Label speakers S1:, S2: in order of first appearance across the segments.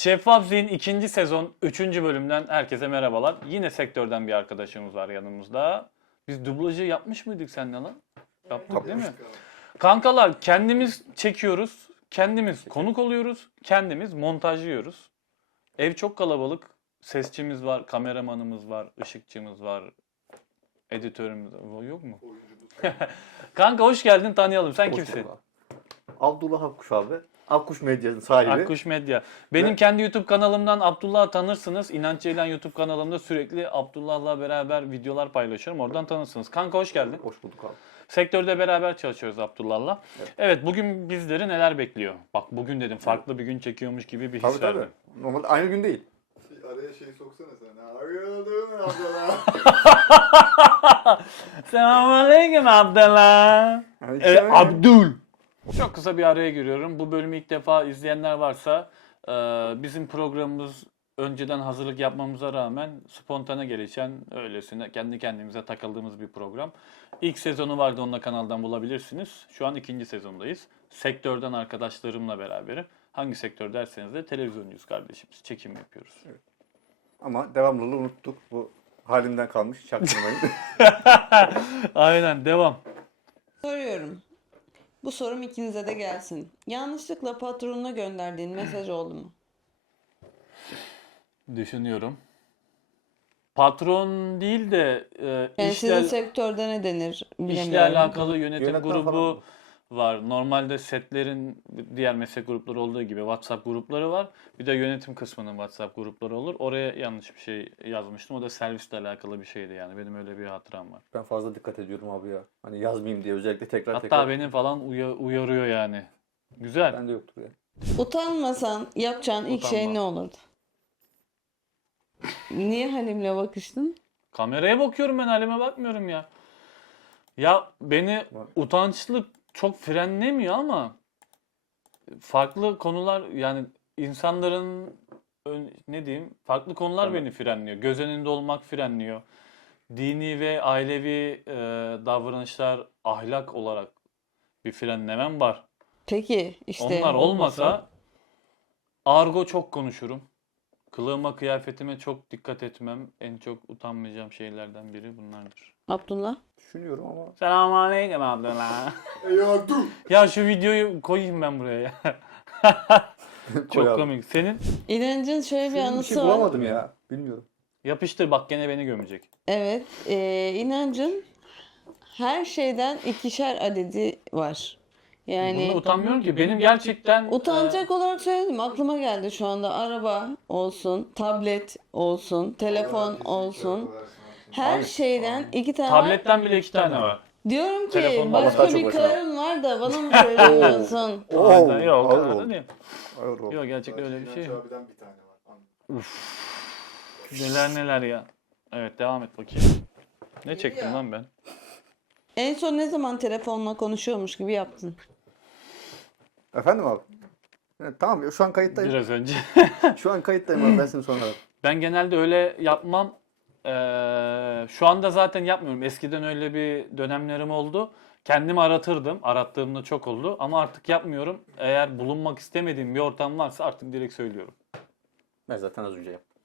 S1: Şeffaf Zihin 2. sezon 3. bölümden herkese merhabalar. Yine sektörden bir arkadaşımız var yanımızda. Biz dublajı yapmış mıydık seninle lan? Yaptık değil mi? Kankalar kendimiz çekiyoruz, kendimiz konuk oluyoruz, kendimiz montajlıyoruz. Ev çok kalabalık. Sesçimiz var, kameramanımız var, ışıkçımız var, editörümüz var. Yok mu? Kanka hoş geldin, tanıyalım. Sen kimsin?
S2: Abdullah Akkuş abi. Akkuş Medya'nın sahibi.
S1: Akkuş Medya. Benim kendi YouTube kanalımdan Abdullah'ı tanırsınız. İnanç Ceylan YouTube kanalımda sürekli Abdullah'la beraber videolar paylaşıyorum. Oradan tanırsınız. Kanka hoş geldin.
S2: Hoş bulduk abi.
S1: Sektörde beraber çalışıyoruz Abdullah'la.
S2: Evet.
S1: Evet, bugün bizleri neler bekliyor? Bak bugün dedim farklı bir gün çekiyormuş gibi bir his
S2: Tabii
S1: verdim.
S2: tabii. Normalde aynı gün değil.
S3: Araya şey soksana sen. Arıyordun abla.
S1: Selamünaleyküm Abdullah.
S2: Yani
S1: Abdul. Çok kısa bir araya giriyorum. Bu bölümü ilk defa izleyenler varsa bizim programımız önceden hazırlık yapmamıza rağmen spontane gelişen, öylesine kendi kendimize takıldığımız bir program. İlk sezonu vardı, onu da kanaldan bulabilirsiniz. Şu an 2. sezondayız. Sektörden arkadaşlarımla beraberim. Hangi sektör derseniz de televizyoncuyuz kardeşimiz. Çekim yapıyoruz.
S2: Evet. Ama devamlılığı unuttuk. Bu halimden kalmış. Çaktırmayın.
S1: Aynen, devam.
S4: Soruyorum. Bu sorum ikinize de gelsin. Yanlışlıkla patronuna gönderdiğin mesaj oldu mu?
S1: Düşünüyorum. Patron değil de
S4: Yani sizin
S1: işler...
S4: sektörde ne denir
S1: İşle
S4: bilemiyorum.
S1: alakalı yönetim
S2: Yönetmen
S1: grubu
S2: falan mı?
S1: var. Normalde setlerin diğer meslek grupları olduğu gibi WhatsApp grupları var. Bir de yönetim kısmının WhatsApp grupları olur. Oraya yanlış bir şey yazmıştım. O da servisle alakalı bir şeydi yani. Benim öyle bir hatıram var.
S2: Ben fazla dikkat ediyorum abi ya. Hani yazmayayım diye özellikle tekrar
S1: Hatta
S2: tekrar.
S1: beni falan uyarıyor yani. Güzel.
S2: Bende yoktur ya.
S4: Utanmasan yapacağın ilk şey
S1: Utanmam.
S4: ne olurdu? Niye Halim'le bakıştın?
S1: Kameraya bakıyorum, ben halime bakmıyorum ya. Ya beni utançlık çok frenlemiyor ama farklı konular, yani insanların ne diyeyim, farklı konular
S2: Tamam.
S1: beni frenliyor. Göz önünde olmak frenliyor. Dini ve ailevi davranışlar, ahlak olarak bir frenlemem var.
S4: Peki işte
S1: Onlar olmasa argo çok konuşurum. Kılığıma, kıyafetime çok dikkat etmem. En çok utanmayacağım şeylerden biri bunlardır.
S4: Abdullah.
S2: Düşünüyorum ama.
S1: Selamünaleyküm Abdullah.
S3: Ya dur.
S1: Ya şu videoyu koyayım ben buraya ya.
S2: Koy
S1: Çok
S2: abi.
S1: komik. Senin
S4: İnancın şöyle bir
S2: Bir
S4: anısı
S2: şey
S4: var.
S2: bulamadım ya. Bilmiyorum.
S1: yapıştır bak, gene beni gömecek.
S4: Evet. İnancın her şeyden ikişer adedi var. Yani
S1: Bunda utanmıyorum ki. Benim gerçekten
S4: utanacak olarak söyledim. Aklıma geldi şu anda. Araba olsun, tablet olsun, telefon olsun. Her
S2: Abi,
S4: şeyden iki tane var.
S1: tabletten bile 2 tane var.
S4: Diyorum ki
S1: Telefonla
S4: başka
S2: daha çok
S4: bir
S2: başına.
S4: karın var da bana mı söylemiyorsun?
S2: Oo,
S1: Aynen, yok o
S2: ağır
S1: kadar da
S2: oldu.
S1: değil.
S2: Ağır oldu.
S1: Yok, gerçekten öyle bir şey. yok.
S3: Abiden bir tane var. Anladım.
S1: Neler neler ya. Evet, devam et bakayım. Ne çektim lan ben?
S4: En son ne zaman telefonla konuşuyormuş gibi yaptın?
S2: Efendim abi? Evet, tamam şu an kayıttayım.
S1: Biraz önce.
S2: Şu an kayıttayım abi. Ben seni sonra ararım.
S1: Ben genelde öyle yapmam. Şu anda zaten yapmıyorum. Eskiden öyle bir dönemlerim oldu. Kendimi aratırdım. Arattığımda çok oldu. Ama artık yapmıyorum. Eğer bulunmak istemediğim bir ortam varsa artık direkt söylüyorum.
S2: Ben zaten az önce yaptım.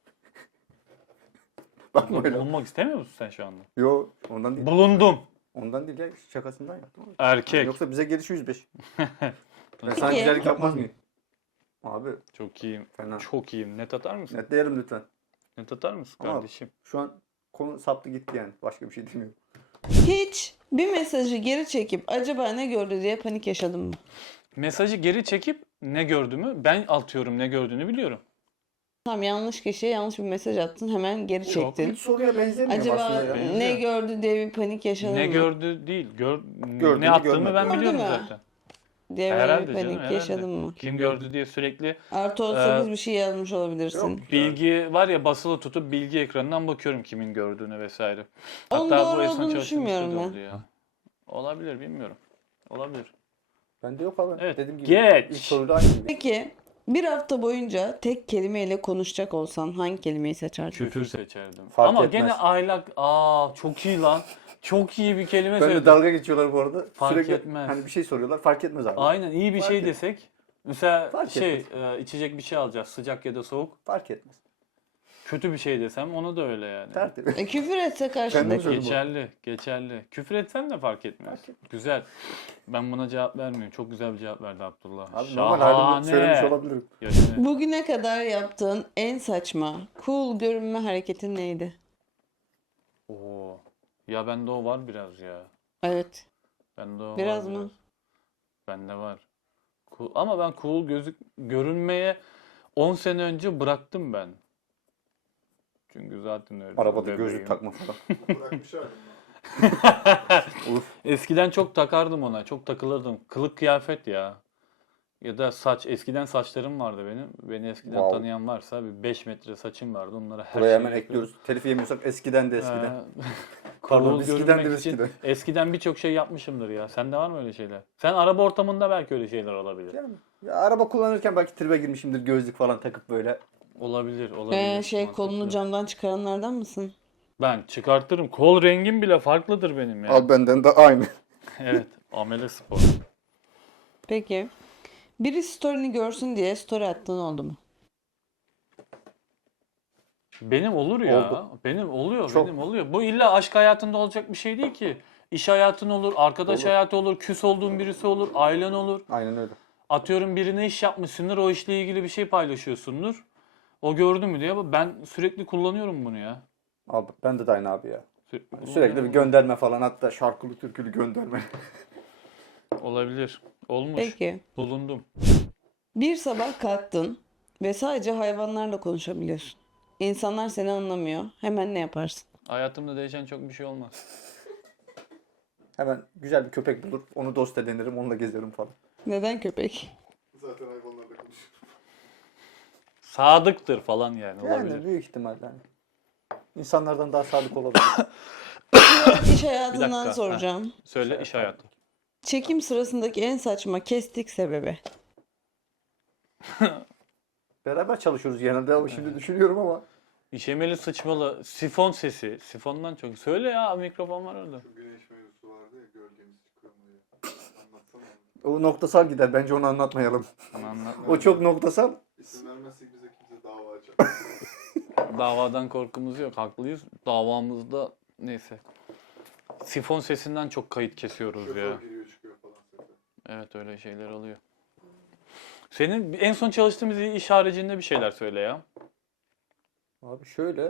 S2: Bak böyle.
S1: Bulunmak istemiyor musun sen şu anda?
S2: Yo ondan değil.
S1: Bulundum.
S2: Ondan değil ya. Şakasından yaptım.
S1: Erkek.
S2: Yoksa bize gelişi 105. Ben
S4: Peki.
S2: sana güzellik yapmaz mıyım? Abi
S1: Çok iyiyim.
S2: fena.
S1: Çok iyiyim. Net atar mısın?
S2: Netleyelim lütfen.
S1: Net atar mısın
S2: Ama-
S1: kardeşim?
S2: Şu an konu saptı gitti yani. Başka bir şey demiyorum.
S4: Hiç bir mesajı geri çekip acaba ne gördü diye panik yaşadın mı?
S1: Mesajı geri çekip ne gördüğümü ben atıyorum, ne gördüğünü biliyorum.
S4: Tam yanlış kişiye yanlış bir mesaj attın, hemen geri çektin.
S2: Hiç soruya benzemiyor
S4: Acaba
S2: aslında ya.
S1: Benziyor.
S4: ne gördü diye bir panik yaşadın
S1: Ne
S4: mı?
S1: gördü değil.
S2: Gördüğünü
S1: Ne attığımı
S2: görmedi.
S1: ben
S4: Gördü
S1: biliyorum
S4: mü?
S1: zaten.
S4: Diye böyle
S1: Herhalde
S4: bir
S1: canım,
S4: panik
S1: herhalde.
S4: yaşadın mı?
S1: Kim gördü diye sürekli
S4: Artı 38 bir şey yazmış olabilirsin.
S2: Yok.
S1: bilgi var ya, basılı tutup bilgi ekranından bakıyorum kimin gördüğünü vesaire.
S4: Onun
S1: Hatta
S4: doğru
S1: bu esnaf
S4: olduğunu
S1: çalıştığım
S4: düşünmüyorum
S1: sitede
S4: ben.
S1: oldu ya. Olabilir, bilmiyorum. Olabilir.
S2: Bende yok abi.
S1: Evet,
S2: Dediğim gibi.
S1: geç.
S2: İlk soruyla aynı gibi.
S4: Peki bir hafta boyunca tek kelimeyle konuşacak olsan hangi kelimeyi seçerdin?
S1: Küfür seçerdim.
S2: Fark
S1: Ama
S2: etmez.
S1: gene ahlak, çok iyi lan. Çok iyi bir kelime
S2: Böyle
S1: söyledin.
S2: dalga geçiyorlar bu arada.
S1: Fark
S2: Sürekli
S1: etmez.
S2: hani bir şey soruyorlar. Fark etmez abi.
S1: Aynen, iyi bir
S2: Fark
S1: şey
S2: et-
S1: desek. Mesela
S2: Fark
S1: içecek bir şey alacağız. Sıcak ya da soğuk.
S2: Fark etmez.
S1: Kötü bir şey desem onu da öyle yani.
S2: Tertemiz.
S4: Küfür etse
S2: Kendimi
S4: karşındaki.
S2: söyle-
S1: Geçerli. Küfür etsen de fark etmez. Güzel. Ben buna cevap vermiyorum. Çok güzel bir cevap verdi Abdullah.
S2: Abi normal halimde söylemiş
S1: Şahane.
S2: olabilirim.
S1: Yaşını-
S4: Bugüne kadar yaptığın en saçma, cool görünme hareketin neydi?
S1: Oo. Ya bende o var biraz ya.
S4: Evet.
S1: Bende o
S4: Biraz
S1: var
S4: mı?
S1: Bende var. Ama ben görünmeye 10 sene önce bıraktım ben. Çünkü zaten öyle.
S2: Arabada
S1: Bebeğim.
S2: gözlük takma falan.
S3: Bırakmış halim
S1: Eskiden çok takardım ona. Çok takılırdım. Kılık kıyafet ya. Ya da saç. Eskiden saçlarım vardı benim. Beni eskiden
S2: Wow.
S1: tanıyan varsa bir 5 metre saçım vardı. Onlara her
S2: Buraya
S1: şeyi
S2: hemen
S1: yapıyordum.
S2: ekliyoruz. Telif yemiyorsak eskiden de eskiden.
S1: Pardon,
S2: Pardon, eskiden de eskiden.
S1: eskiden birçok şey yapmışımdır ya. Sende var mı öyle şeyler? Sen araba ortamında belki öyle şeyler olabilir.
S2: Yani, ya araba kullanırken belki tribe girmişimdir, gözlük falan takıp böyle.
S1: Olabilir.
S4: Kolunu
S1: Mantıklı.
S4: camdan çıkaranlardan mısın?
S1: Ben çıkartırım. Kol rengim bile farklıdır benim ya.
S2: Al benden de aynı.
S1: Evet. Amele spor.
S4: Peki. Biri story'ni görsün diye story attığın oldu mu?
S1: Benim olur ya.
S2: Oldu.
S1: Benim oluyor.
S2: Çok.
S1: Benim oluyor. Bu illa aşk hayatında olacak bir şey değil ki. İş hayatın olur, arkadaş
S2: Olur.
S1: hayatı olur, küs olduğun birisi olur, ailen olur.
S2: Aynen öyle.
S1: Atıyorum birine iş yapmışsındır, o işle ilgili bir şey paylaşıyorsundur. O gördü mü diye. Ben sürekli kullanıyorum bunu ya.
S2: Abi bende de aynı abi ya.
S1: Sürekli
S2: Sürekli bir gönderme falan, hatta şarkılı türkülü gönderme.
S1: Olabilir. Olmuş.
S4: Peki.
S1: Bulundum.
S4: Bir sabah kalktın ve sadece hayvanlarla konuşabiliyorsun. İnsanlar seni anlamıyor. Hemen ne yaparsın?
S1: Hayatımda değişen çok bir şey olmaz.
S2: Hemen güzel bir köpek bulur, onu dost edinirim, onunla gezerim falan.
S4: Neden köpek?
S3: Zaten hayvanlarla konuşuyorum.
S1: Sadıktır falan yani. Olabilir.
S2: Yani büyük ihtimalle yani. İnsanlardan daha sadık olabilir.
S4: İş hayatından
S1: dakika.
S4: soracağım.
S1: Söyle iş hayatı.
S4: Çekim sırasındaki en saçma kestik sebebi.
S2: Beraber çalışıyoruz genelde ama şimdi düşünüyorum ama.
S1: İşemeli sıçmalı sifon sesi. Sifondan çok. Söyle ya mikrofon var orada.
S3: Şu güneş mevzusu vardı ya, gölgemiz çıkıyor mu diye. Anlatsana onu.
S2: O noktasal gider, bence onu anlatmayalım.
S1: Bana anlatma.
S2: O çok noktasal.
S3: İsim vermezsek bize kimse dava açar.
S1: Davadan korkumuz yok. Haklıyız. Davamızda neyse. Sifon sesinden çok kayıt kesiyoruz ya.
S3: Şoför giriyor çıkıyor falan sesler.
S1: Evet öyle şeyler oluyor. Senin en son çalıştığımız iş haricinde bir şeyler söyle ya.
S2: Abi şöyle.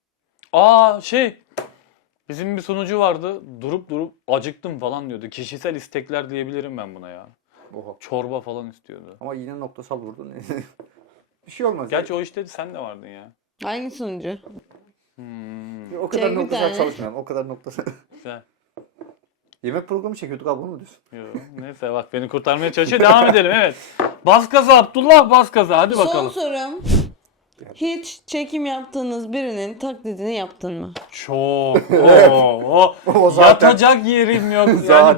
S1: Bizim bir sunucu vardı. Durup acıktım falan diyordu. Kişisel istekler diyebilirim ben buna ya.
S2: Oha.
S1: Çorba falan istiyordu.
S2: Ama yine noktasal vurdun. Bir şey olmaz.
S1: Gerçi o işte sen de vardın ya.
S4: Hangi sunucu?
S2: O kadar
S4: Çek bir
S2: noktasal
S4: tane.
S2: çalışmıyorum. O kadar noktasal.
S1: Güzel.
S2: Yemek programı çekiyorduk abi, bunu mu diyorsun?
S1: Yo, neyse bak beni kurtarmaya çalışıyor. Devam edelim evet. Bas gaza Abdullah, bas gaza. Hadi
S4: Son
S1: bakalım.
S4: sorum. Hiç çekim yaptığınız birinin taklidini yaptın mı?
S1: Çok. Oo.
S2: O zaten.
S1: Yatacak yerim yok. Yani
S2: Zaten.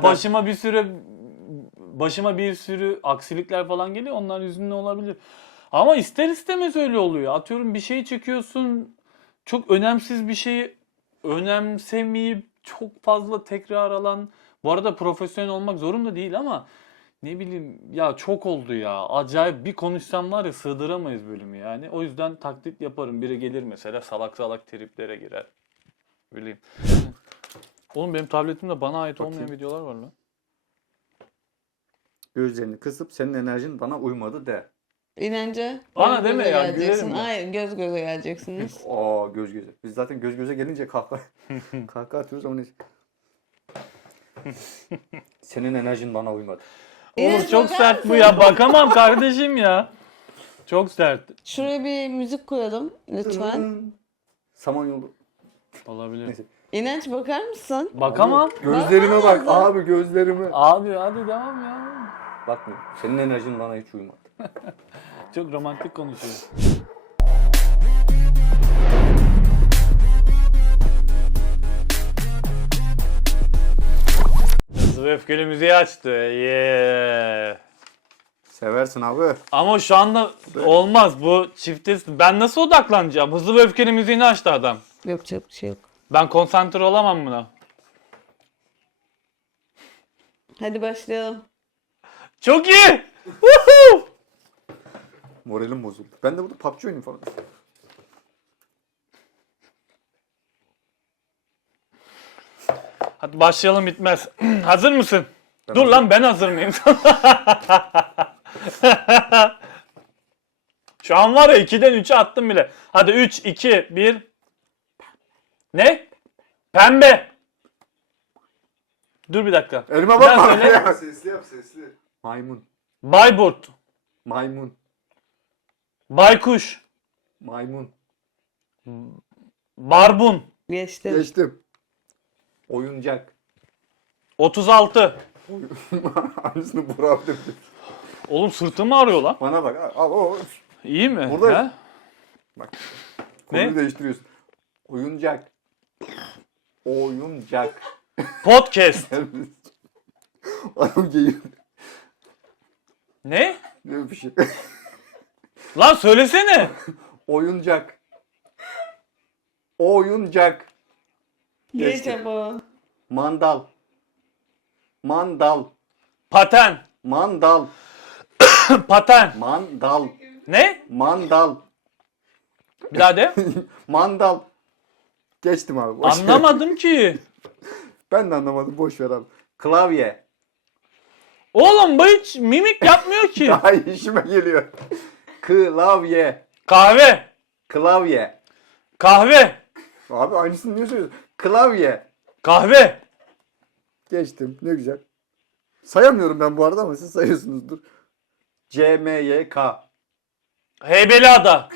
S1: başıma bir sürü aksilikler falan geliyor. Onlar yüzünden olabilir. Ama ister istemez öyle oluyor. Atıyorum bir şey çekiyorsun. Çok önemsiz bir şeyi önemsemeyip çok fazla tekrar alan. Bu arada profesyonel olmak zorunda değil ama ne bileyim ya çok oldu ya. Acayip bir konuşsam var ya sığdıramayız bölümü yani. O yüzden taklit yaparım. Biri gelir mesela salak salak triplere girer. Bileyim. Oğlum benim tabletimde bana ait olmayan
S2: Bakayım.
S1: videolar var lan.
S2: Gözlerini kısıp senin enerjin bana uymadı de.
S4: İnence
S1: Bana
S4: göz
S1: deme
S4: göze
S1: ya,
S4: geleceksin.
S1: gülerim ben.
S4: Hayır, göz göze geleceksiniz.
S2: Aa, göz göze. Biz zaten göz göze gelince kahkaha atıyoruz ama neyse. Senin enerjin bana uymadı.
S1: Oğlum
S4: İnanç,
S1: çok
S4: bakar
S1: sert bu
S4: mısın?
S1: ya. Bakamam kardeşim ya. Çok sert.
S4: Şuraya bir müzik koyalım lütfen.
S2: Samanyolu.
S1: Olabilir.
S2: Neyse.
S4: İnanç bakar mısın?
S1: Bakamam.
S2: Gözlerime bak
S4: Bakar
S2: abi, gözlerime.
S1: Abi hadi devam ya.
S2: Bakmıyor. Senin enerjin bana hiç uymadı.
S1: Çok romantik konuşuyor. Hızlı ve öfkeli müziği açtı. Yeah.
S2: Seversin abi.
S1: Ama şu anda olmaz bu çifte. Ben nasıl odaklanacağım? Hızlı ve öfkeli müziğini açtı adam.
S4: Yapacak bir şey yok.
S1: Ben konsantre olamam buna.
S4: Hadi başlayalım.
S1: Çok iyi. Woohoo!
S2: Moralim bozuldu. Ben de burada PUBG oynayayım falan.
S1: Hadi başlayalım bitmez. Hazır mısın?
S2: Ben
S1: Dur
S2: hazırım.
S1: lan ben hazır mıyım? Şu an var ya 2'den 3'e attım bile. Hadi 3, 2, 1. Ne? Pembe. Dur bir dakika.
S2: Elime
S1: Bir daha
S2: bakma.
S1: söyle.
S2: Ya.
S3: Sesli yap sesli.
S2: Maymun.
S1: Bayburt.
S2: Maymun.
S1: Baykuş.
S2: Maymun.
S1: Barbun.
S4: Geçtim.
S2: Geçtim. Oyuncak.
S1: 36.
S2: Aynısını Burak dedi.
S1: Oğlum sırtım ağrıyor lan.
S2: Bana bak. Al o.
S1: İyi mi?
S2: Buradayız.
S1: He?
S2: Bak. Konuyu
S1: Ne?
S2: değiştiriyorsun. Oyuncak. Oyuncak.
S1: Podcast.
S2: Adam geyik.
S1: Ne?
S2: Ne bir şey.
S1: Lan söylesene.
S2: Oyuncak. Oyuncak.
S4: Geç
S2: Geçtim.
S4: Apo.
S2: Mandal. Mandal.
S1: Paten.
S2: Mandal.
S1: Paten.
S2: Mandal.
S1: Ne?
S2: Mandal.
S1: Bir daha de.
S2: Mandal. Geçtim abi. boş ver.
S1: Anlamadım ki.
S2: Ben de anlamadım. Boş ver abi. Klavye.
S1: Oğlum bu hiç mimik yapmıyor ki.
S2: Daha iyi işime geliyor. Klavye.
S1: Kahve.
S2: Klavye.
S1: Kahve.
S2: Abi aynısını niye söylüyorsun? Klavye.
S1: Kahve.
S2: Geçtim. Ne güzel. Sayamıyorum ben bu arada ama siz sayıyorsunuzdur. CMYK.
S1: Heybeliada.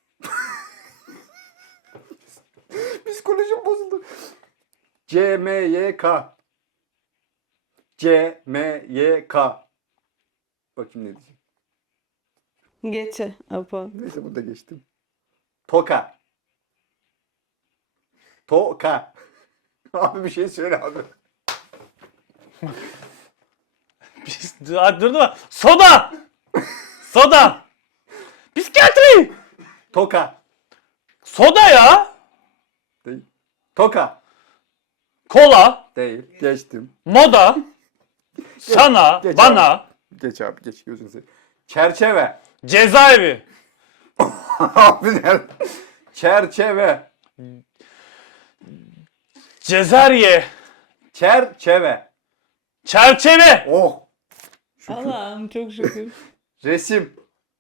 S2: Psikolojim bozuldu. CMYK. CMYK. Bakayım ne diyecek.
S4: Geç Apo.
S2: Neyse bunu da geçtim. Toka. Toka. Abi bir şey söyle abi.
S1: Dur dur. Soda. Soda. Psikiyatri.
S2: Toka.
S1: Soda ya.
S2: Değil. Toka.
S1: Kola.
S2: Değil. Geçtim.
S1: Moda. Sana.
S2: geç
S1: Bana.
S2: Geç abi geç gözünü seveyim. Çerçeve.
S1: Cezaevi.
S2: Abi ne? Çerçeve.
S1: Cezerye.
S2: Çerçeve.
S1: Çerçeve.
S2: Oh.
S4: Allah'ım çok şükür.
S2: Resim.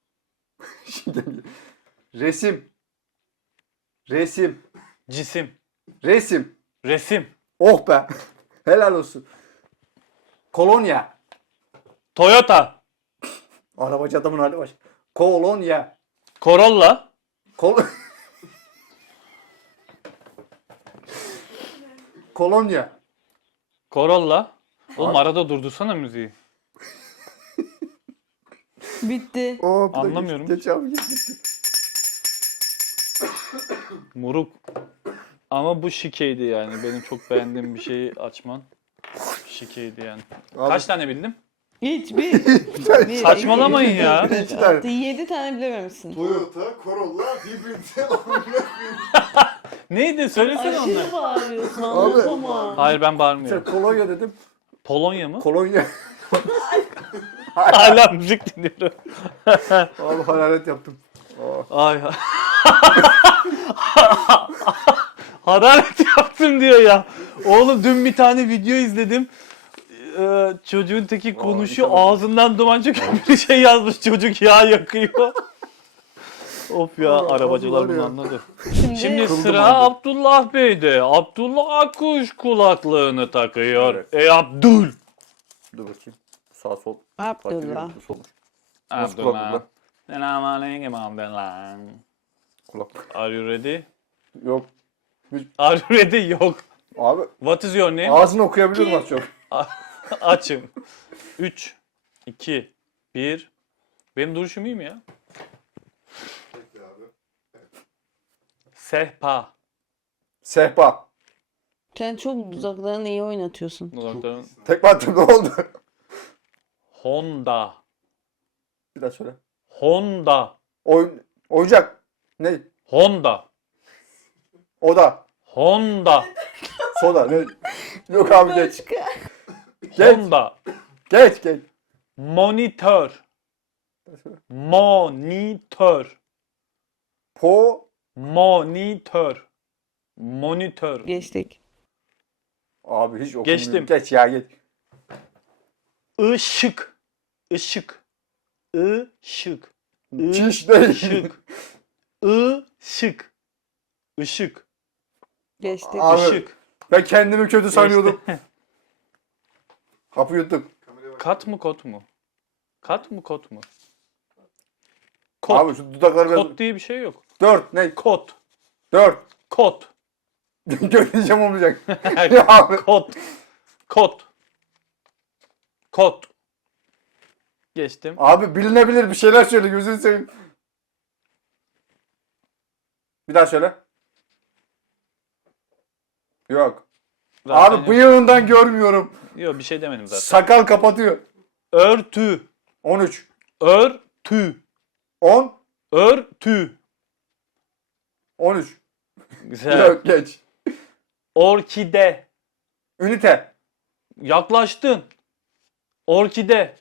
S2: Resim. Resim.
S1: Cisim.
S2: Resim.
S1: Resim.
S2: Oh be. Helal olsun. Kolonya.
S1: Toyota.
S2: Arabacı adamın hali baş. Kolonya.
S1: Corolla.
S2: Kol Kolonya.
S1: Corolla. Oğlum arada durdursana müziği.
S4: Bitti.
S2: Oh, bu da
S1: Anlamıyorum.
S2: Geç abi geç.
S1: Moruk. Ama bu şikeydi yani. Benim çok beğendiğim bir şeyi açman. Şikeydi yani.
S2: Abi,
S1: Kaç tane bildim?
S4: Hiç bir. Bir,
S1: Saçmalamayın
S4: iki,
S1: ya.
S4: üç, dört,
S2: İki tane.
S4: altı, 7 tane bilememişsin.
S3: Toyota, Corolla, hibrit.
S1: Neydi? Söylesene onları.
S4: Aşırı bağırıyorsun
S2: Abi.
S4: anlatamam.
S1: Hayır ben
S2: Sen
S1: bağırmıyorum.
S2: kolonya dedim.
S1: Polonya mı?
S2: Kolonya.
S1: Hala müzik dinliyorum.
S2: Abi hararet yaptım. Oh.
S1: Ay. Hararet yaptım diyor ya. Oğlum dün bir tane video izledim. Çocuğun teki konuşuyor.
S2: inşallah.
S1: Ağzından duman çıkıyor. Bir şey yazmış. Çocuk yağ yakıyor. Of ya
S2: Allah
S1: arabacılar
S2: Allah
S1: bunu
S2: ya.
S1: anladı.
S4: Şimdi,
S1: Şimdi
S2: Kıldım
S1: sıra
S2: abi.
S1: Abdullah Bey'de. Abdullah Akkuş kulaklığını takıyor.
S2: Evet.
S1: Ey Abdul.
S2: Dur bakayım. Sağ sol.
S4: Abdullah.
S2: Sol. Nasıl
S1: Abdullah.
S2: kulaklık?
S1: Selamünaleyküm Abdullah.
S2: Kulaklık.
S1: Are you ready?
S2: Yok.
S1: Are you ready? Yok.
S2: Abi
S1: What is your name?
S2: ağzını okuyabiliyorum az çok.
S1: Açın. 3, 2, 1. Benim duruşum iyi mi ya?
S3: Peki abi.
S1: Sehpa.
S2: Sehpa.
S4: Sen çok dudaklarını iyi oynatıyorsun.
S1: Dudakların.
S2: Tekme attım ne oldu?
S1: Honda.
S2: Bir daha söyle.
S1: Honda.
S2: Oyuncak. Ne?
S1: Honda.
S2: Oda.
S1: Honda.
S2: Soda. Ne? Yok abi geç. Geç.
S1: Honda.
S2: Geç geç.
S1: Monitör. Monitör.
S2: Po.
S1: Monitör. Monitör.
S4: Geçtik.
S2: Abi hiç okumuyorum.
S1: Geçtim.
S2: Geç ya geç.
S1: Işık. Işık. Işık.
S2: Çiş değil.
S1: Işık. Işık. Işık.
S4: Geçtik.
S2: Abi,
S1: Işık.
S2: ben kendimi kötü sanıyordum. Hapı yuttum.
S3: Kameraya bak.
S1: Kat mı kot mu? Kat mı kot mu? Kot.
S2: Abi şu dudakları biraz...
S1: Kot diye bir şey yok.
S2: 4 ne?
S1: Kot.
S2: 4.
S1: Kot.
S2: Göreceğim olmayacak. Ya abi.
S1: Kot. Kot. Kot. Geçtim.
S2: Abi bilinebilir bir şeyler söyle gözünü seveyim. Bir daha söyle. Yok.
S1: Zaten
S2: Abi
S1: yok.
S2: bıyığından görmüyorum.
S1: Yok bir şey demedim zaten.
S2: Sakal kapatıyor.
S1: Örtü.
S2: 13.
S1: Örtü.
S2: 10.
S1: Örtü.
S2: 13.
S1: Güzel.
S2: Yok geç.
S1: Orkide.
S2: Ünite.
S1: Yaklaştın. Orkide.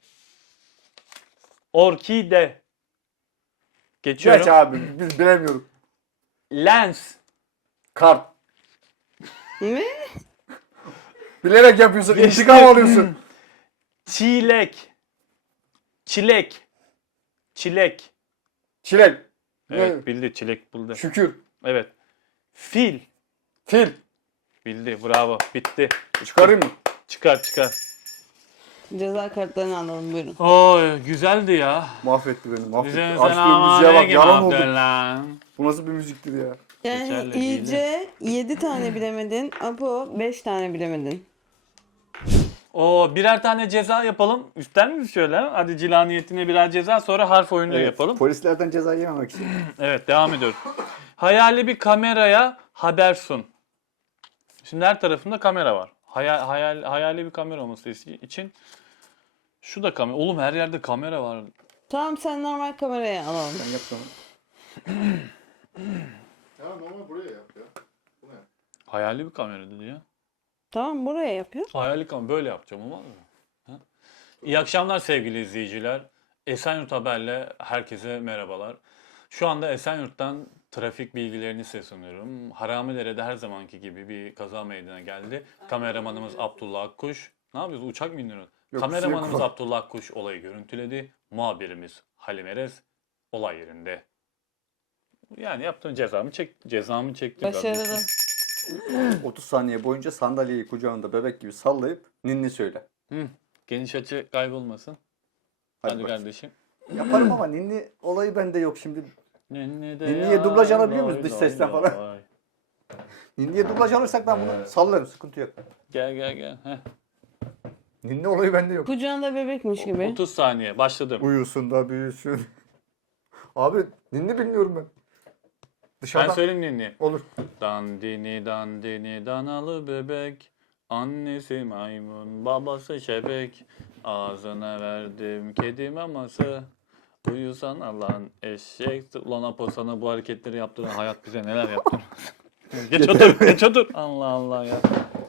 S1: Orkide. Geçiyorum.
S2: Geç abi. Biz bilemiyorum.
S1: Lens.
S2: Kart.
S4: Ne?
S2: Bilerek yapıyorsun.
S1: Geçtim.
S2: İntikam alıyorsun.
S1: Çilek. Çilek. Çilek.
S2: Çilek.
S1: Evet
S2: Ne?
S1: bildi çilek buldu.
S2: Şükür.
S1: Evet. Fil.
S2: Fil.
S1: Bildi bravo bitti.
S2: Çıkarayım mı?
S1: Çıkar çıkar.
S4: Ceza kartlarını alalım buyurun.
S1: Oy güzeldi ya.
S2: Mahvetti beni. Mahvetti.
S1: Güzel
S2: Açtığım müziğe bak. Yalan oldu. Bu nasıl bir müziktir ya?
S4: Yani
S1: Geçerli,
S4: iyice 7 tane bilemedin. Apo 5 tane bilemedin.
S1: Oo birer tane ceza yapalım. İster miyiz şöyle? Hadi cila niyetine birer ceza sonra harf oyunu yapalım.
S2: Polislerden ceza yememek için.
S1: Evet devam ediyoruz. Hayali bir kameraya haber sun. Şimdi her tarafında kamera var. Hayali bir kamera olması için şu da kamera. Oğlum her yerde kamera var.
S4: Tamam sen normal kameraya alalım.
S2: Sen yapsana.
S3: Ya normal buraya yap ya. Bu ne?
S1: Hayali bir kamera dedi ya.
S4: Tamam buraya yapıyor.
S1: Hayali kamera böyle yapacağım olmaz mı? Ha? İyi akşamlar sevgili izleyiciler. Esenyurt Haber'le herkese merhabalar. Şu anda Esenyurt'tan trafik bilgilerini sesleniyorum. Haramidere'de her zamanki gibi bir kaza meydana geldi. Kameramanımız Abdullah Akkuş. Ne yapıyoruz? Uçak mı indiriyoruz?
S2: Yok,
S1: Kameramanımız
S2: yok.
S1: Abdullah Akkuş olayı görüntüledi. Muhabirimiz Halim Erez olay yerinde. Yani yaptığım cezamı çektim.
S4: Başarılı.
S2: 30 saniye boyunca sandalyeyi kucağında bebek gibi sallayıp ninni söyle.
S1: Hı, geniş açı kaybolmasın. Hadi
S2: bak.
S1: kardeşim.
S2: Yaparım ama ninni olayı bende yok şimdi.
S1: Ninni'de
S2: Ninni'ye dublaj
S1: ya,
S2: alabiliyor muyuz
S1: lay
S2: dış
S1: lay
S2: sesten
S1: lay.
S2: falan? Ninniye dublaj alırsak ben bunu sallarım. Sıkıntı yok.
S1: Gel gel gel. Heh.
S2: Ninni olayı bende yok.
S4: Kucağında bebekmiş gibi.
S1: 30 saniye başladım.
S2: Uyusun da büyüsün. Abi ninni bilmiyorum ben.
S1: Ben
S2: Dışarıdan
S1: söyleyeyim Ninni.
S2: olur.
S1: Dandini dandini danalı bebek. Annesi maymun, babası şebek. Ağzına verdim kedi maması. Uyusana lan eşek. Ulan Apo sana bu hareketleri yaptıran hayat bize neler yaptı. Geç otur, geç otur. Allah Allah ya.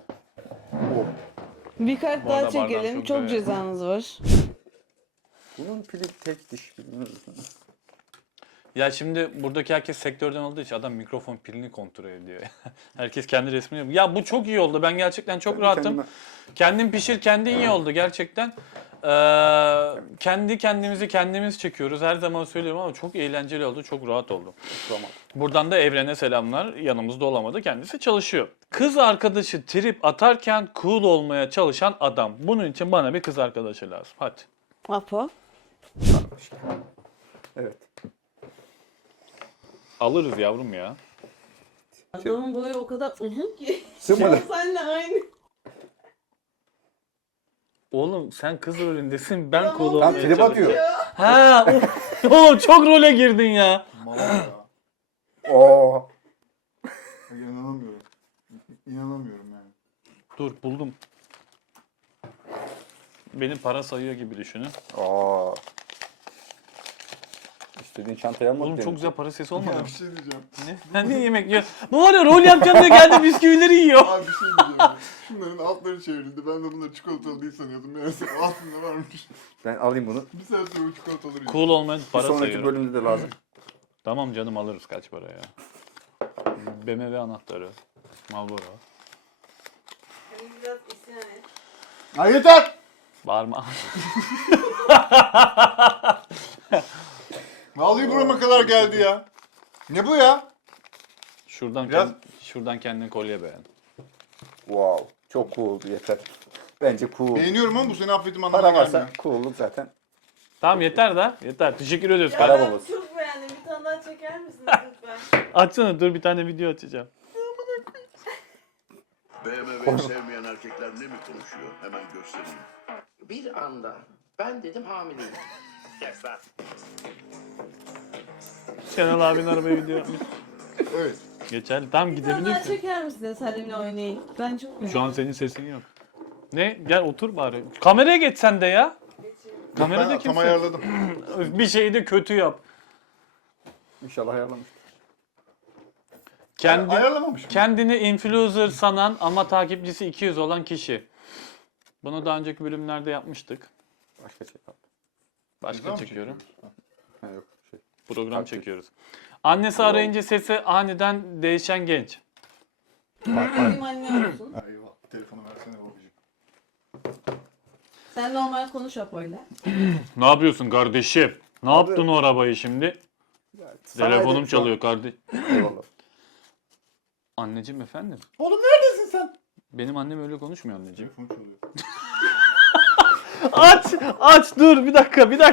S4: Bir kart
S1: Bu
S4: daha
S1: arada
S4: çekelim.
S1: bardak
S4: Çok
S1: çok
S4: cezanız var.
S2: Bunun pili tek diş bilmiyorum.
S1: Ya şimdi buradaki herkes sektörden olduğu için adam mikrofon pilini kontrol ediyor. Herkes kendi resmini yapıyor. Ya bu çok iyi oldu. Ben gerçekten çok rahatım.
S2: Kendime-
S1: Kendin pişir, kendin iyi oldu gerçekten. Kendi kendimizi kendimiz çekiyoruz. Her zaman söylüyorum ama çok eğlenceli oldu, çok rahat oldu.
S2: Tamam.
S1: Buradan da Evren'e selamlar. Yanımızda olamadı. Kendisi çalışıyor. Kız arkadaşı trip atarken cool olmaya çalışan adam. Bunun için bana bir kız arkadaşı lazım. Hadi.
S4: Apo.
S2: Evet.
S1: Alırız yavrum ya.
S4: Adamın boyu o kadar uzun ki.
S2: Sığmadı.
S4: Seninle aynı.
S1: Oğlum sen kız rolündesin. Ben cool
S4: Tamam,
S1: olmaya
S2: Tam trip
S1: çalışıyorum.
S2: atıyor.
S1: Ha, oğlum çok role girdin ya.
S3: Mal ya.
S2: Oo.
S3: Ya İnanamıyorum. İnanamıyorum yani.
S1: Dur buldum. Benim para sayıyor gibi düşünün.
S2: Aa. İstediğin çantayı almak
S1: Oğlum çok güzel para sesi olmadı
S3: Ya
S1: mı?
S3: bir şey diyeceğim.
S1: Ne? Sen niye yemek yiyorsun? Bu var ya rol yapacağım diye geldi bisküvileri yiyor.
S3: Abi bir şey diyeceğim. Şunların altları çevrildi. Ben de bunları çikolatalı değil sanıyordum. Meğerse altında varmış.
S2: Ben alayım bunu.
S3: Bir saat sonra o çikolataları yedim.
S1: Cool olmayan
S2: Bir
S1: para
S2: sonraki
S1: sayıyorum.
S2: bölümde de lazım.
S1: Tamam canım alırız kaç para ya. BMW anahtarı. Marlboro.
S4: Biraz isyan et.
S3: Ha yeter!
S1: Bağırma.
S3: Vallahi burama kadar geldi ya. Ne bu ya?
S1: Şuradan,
S3: Biraz-
S1: şuradan kendine kolye beğen.
S2: Wow. Çok cool oldu yeter. Bence cool.
S3: Beğeniyorum ama bu seni affettim anlamına
S2: Para varsa
S3: gelmiyor.
S2: cool'luk zaten.
S1: Tamam yeter da. Yeter. Teşekkür ediyoruz.
S2: Para
S4: Ben
S2: babası.
S4: çok beğendim. Bir tane daha çeker misiniz lütfen?
S1: Açsana dur bir tane video açacağım.
S5: BMW sevmeyen erkekler ne mi konuşuyor? Hemen göstereyim.
S6: Bir anda ben dedim hamileyim.
S1: Şenol abinin arabaya video yapmış.
S3: Evet.
S1: Geçerli. Tamam
S4: Bir tane daha
S1: gidebilirsin.
S4: çeker misiniz Halim'le oynayın? Ben çok beğendim.
S1: Şu an senin sesin yok. Ne? Gel otur bari. Kameraya geç sen de ya. Kamerada
S3: Ben tam
S1: kimse.
S3: ayarladım.
S1: Bir şeyi de kötü yap.
S2: İnşallah ayarlamıştır.
S1: Kendi,
S3: Ayarlamamışım.
S1: kendini influencer sanan ama takipçisi 200 olan kişi. Bunu daha önceki bölümlerde yapmıştık.
S2: Başka şey kaldı.
S1: Başka
S3: Güzel mi
S1: çekiyorum.
S3: çekiyoruz?
S2: Ha, yok şey.
S1: Program
S2: Takip.
S1: çekiyoruz. Annesi arayınca sesi aniden değişen genç.
S4: Benim anne olsun.
S3: Ha, eyvah. Telefonu versene babacığım.
S4: Sen normal konuş öyle.
S1: Ne yapıyorsun kardeşim? Ne
S2: Abi-
S1: yaptın o arabayı şimdi? Telefonum çalıyor kardeş.
S2: Eyvallah.
S1: Anneciğim efendim.
S3: Oğlum neredesin sen?
S1: Benim annem öyle konuşmuyor anneciğim.
S3: Telefon çalıyor.
S1: Aç dur bir dakika. Bir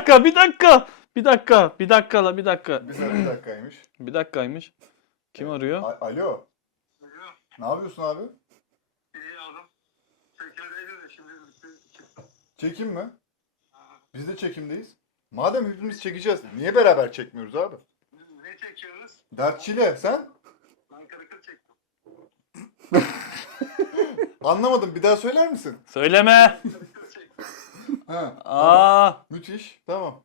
S1: dakika.
S3: Bir saat bir dakikaymış.
S1: Bir dakikaymış. Kim arıyor?
S3: Alo. Ne yapıyorsun abi?
S7: İyi adam. Türkiye'deydi de şimdi çıktım.
S3: Çekim mi? Biz de çekimdeyiz. Madem hepimiz çekeceğiz, niye beraber çekmiyoruz abi?
S7: Ne çekiyoruz?
S3: Dertçile, sen?
S7: Ben kırıkır çektim.
S3: Anlamadım, bir daha söyler misin?
S1: Söyleme.
S7: Kırıkır çektim.
S3: Ha,
S1: Aa.
S3: müthiş, tamam.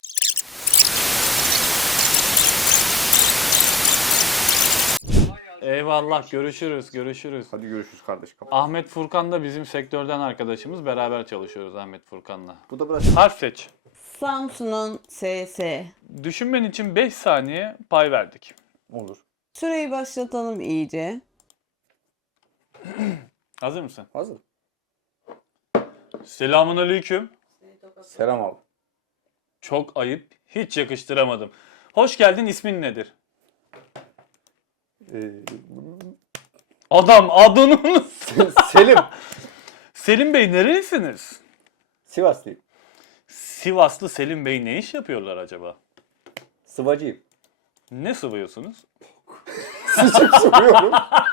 S1: Eyvallah görüşürüz.
S2: Hadi görüşürüz kardeş. Kapat.
S1: Ahmet Furkan da bizim sektörden arkadaşımız. Beraber çalışıyoruz Ahmet Furkan'la.
S2: Bu da biraz
S1: Harf seç.
S4: Samsun'un SS.
S1: Düşünmen için 5 saniye pay verdik.
S2: olur.
S4: Süreyi başlatalım iyice.
S1: Hazır mısın?
S2: Hazır.
S1: Selamun aleyküm.
S2: Selam abi.
S1: Çok ayıp. Hiç yakıştıramadım. Hoş geldin. İsmin nedir? Adam adını
S2: Selim.
S1: Selim Bey nerelisiniz?
S2: Sivaslıyım.
S1: Sivaslı Selim Bey ne iş yapıyorlar acaba?
S2: Sıvacıyım.
S1: Ne sıvıyorsunuz?
S2: Sıçıp sıvıyorum.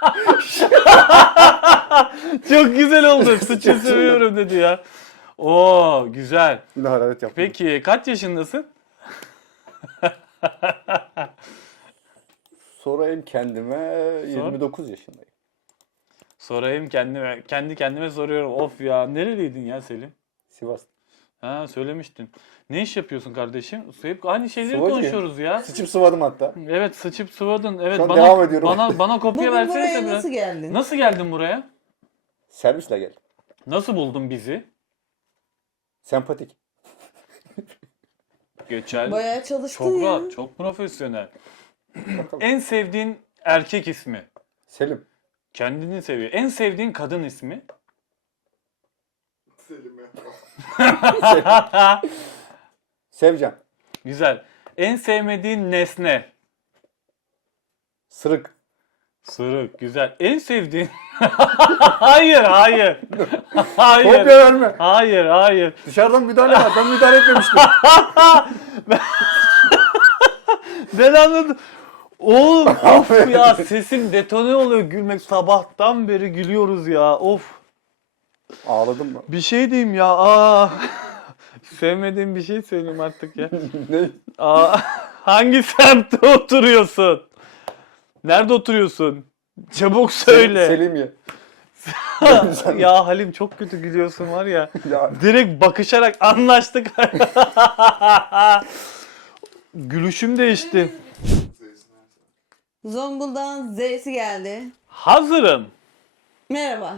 S1: Çok güzel oldu. Sıçı seviyorum dedi ya. Oo güzel.
S2: Yine hararet yaptım.
S1: Peki kaç yaşındasın?
S2: Sorayım kendime 29 yaşındayım.
S1: Sorayım kendi kendime soruyorum. Of ya nereliydin ya Selim?
S2: Sivas.
S1: Ha söylemiştin. Ne iş yapıyorsun kardeşim? Hep aynı şeyleri
S2: Sıvacı.
S1: konuşuyoruz ya.
S2: Sıçıp sıvadım hatta.
S1: Evet sıçıp sıvadın. Evet
S2: Şu an devam ediyorum.
S1: bana kopya
S4: Bugün
S1: versene
S4: buraya
S1: biraz.
S4: nasıl geldin?
S1: Nasıl geldin buraya?
S2: Servisle geldim.
S1: Nasıl buldun bizi?
S2: Sempatik.
S1: Geçen.
S4: Bayağı çalıştın
S1: Çok
S4: ya.
S1: rahat, çok profesyonel.
S2: Bakalım.
S1: En sevdiğin erkek ismi?
S2: Selim.
S1: Kendini seviyor. En sevdiğin kadın ismi?
S3: Selim'e.
S2: Sevcan.
S1: Güzel. En sevmediğin nesne?
S2: Sırık.
S1: Sırık. Güzel. En sevdiğin... hayır. Hayır.
S2: Kopya verme.
S1: Hayır.
S2: Dışarıdan müdahale var. Ben müdahale etmemiştim.
S1: Ben anladım. Oğlum of ya sesim detone oluyor gülmek. Sabahtan beri gülüyoruz ya. Of.
S2: Ağladım mı?
S1: Bir şey diyeyim ya. Aa. Sevmediğim bir şey söyleyeyim artık ya.
S2: Ne?
S1: Aa, hangi semtte oturuyorsun? Nerede oturuyorsun? Çabuk söyle.
S2: Selim ye.
S1: Ya Halim çok kötü gülüyorsun var ya.
S2: Ya
S1: Direkt bakışarak anlaştık. Gülüşüm değişti.
S4: Zonguldak'ın Z'si geldi.
S1: Hazırım.
S4: Merhaba.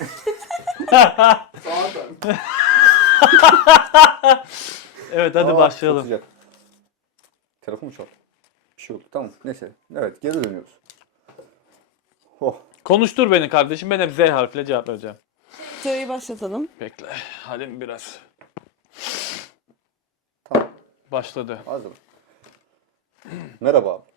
S1: Evet hadi
S2: Aa,
S1: başlayalım.
S2: çok sıcak. Telefon mu çaldı? Bir şey oldu. Tamam. Neyse. Evet. Geri dönüyoruz. Oh.
S1: Konuştur beni kardeşim. Ben hep Z harfiyle cevap vereceğim.
S4: Soruyu başlatalım.
S1: Bekle. Hadi biraz.
S2: Tamam.
S1: Başladı.
S2: Hazır. Merhaba abi.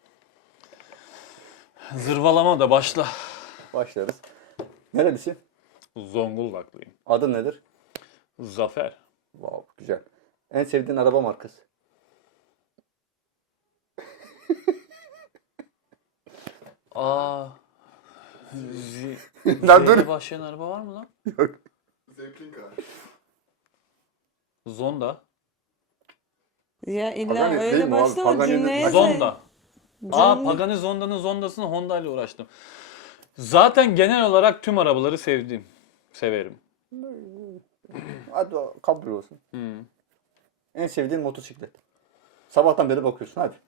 S1: Zırvalama da başla.
S2: Başlarız. Nerelisin?
S1: Zonguldaklıyım.
S2: Adın nedir?
S1: Zafer.
S2: Wow, güzel. En sevdiğin araba markası?
S1: Aa.
S2: Lan dur.
S1: Z'yle başlayan araba var mı lan?
S3: Zevklin kar.
S1: Zonda.
S4: Ya illa
S2: Pagani değil
S4: öyle
S2: mi abi?
S4: başlama
S2: Pagani'nin-
S4: cümleye.
S1: Zonda. Aa
S4: Cümle-
S1: Pagani Zonda'nın Zonda'sını Honda ile uğraştım. Zaten genel olarak tüm arabaları severim.
S2: Hadi kabul olsun.
S1: Hmm.
S2: En sevdiğin motosiklet? Sabahtan beri bakıyorsun hadi.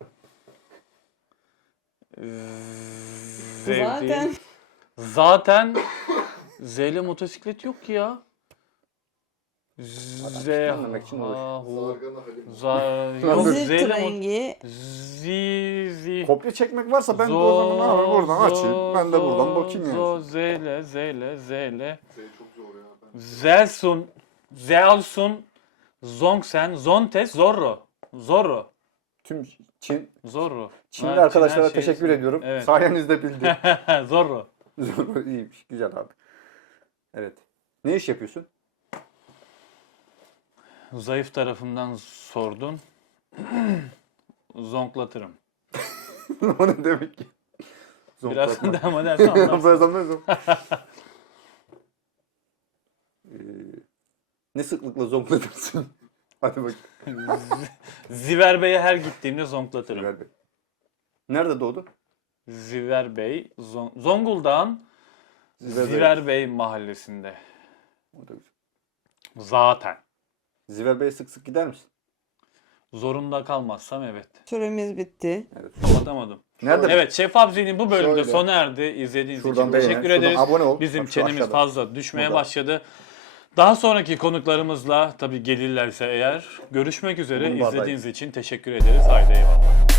S4: Zaten
S1: Zaten Z'li motosiklet yok ki ya. Z
S2: çıkarmamak için
S1: ha hu
S3: Zargana Halim.
S1: yok
S4: zırt
S1: Z'li
S4: rengi.
S1: Z
S2: Kopya çekmek varsa ben de o zaman abi buradan açayım. Ben de buradan bakayım yani.
S1: Z'le
S3: Z çok zor ya. Ben...
S1: Zelsun Zelsun Zongsen Zontes Zorro
S2: Tüm Çinli
S1: Ha,
S2: arkadaşlara
S1: Çin her
S2: teşekkür
S1: şeyi-
S2: ediyorum.
S1: Evet.
S2: Sayenizde bildi.
S1: Zorro.
S2: İyiymiş. Güzel abi. Evet. Ne iş yapıyorsun?
S1: Zayıf tarafımdan sordun. Zonklatırım.
S2: O ne demek ki?
S1: Biraz
S2: Zonklatma.
S1: devam edersen anlarsın.
S2: Biraz anlarsın. Ne sıklıkla zonklatırsın? Hadi bakayım.
S1: Ziver Bey'e her gittiğimde zonklatırım.
S2: Ziver Bey. Nerede doğdu?
S1: Ziver Bey, Zonguldak'ın
S2: Ziver Bey.
S1: Ziver Bey mahallesinde.
S2: O da güzel.
S1: Zaten.
S2: Ziver Bey'e sık sık gider misin?
S1: Zorunda kalmazsam evet.
S4: Süremiz bitti.
S1: Kapatamadım.
S2: Nerede?
S1: Evet Şeffaf Zihn'in bu bölümde
S3: Şöyle.
S1: sona erdi. İzlediğiniz
S2: Şuradan
S1: için
S2: beğen,
S1: teşekkür
S2: şuradan
S1: ederiz.
S2: abone ol.
S1: Bizim
S2: Bak şu
S1: çenemiz
S2: aşağıda.
S1: fazla düşmeye
S2: Burada.
S1: başladı. Daha sonraki konuklarımızla tabii gelirlerse eğer görüşmek üzere.
S2: Bunun bardağıydı.
S1: İzlediğiniz için teşekkür ederiz. Haydi eyvallah.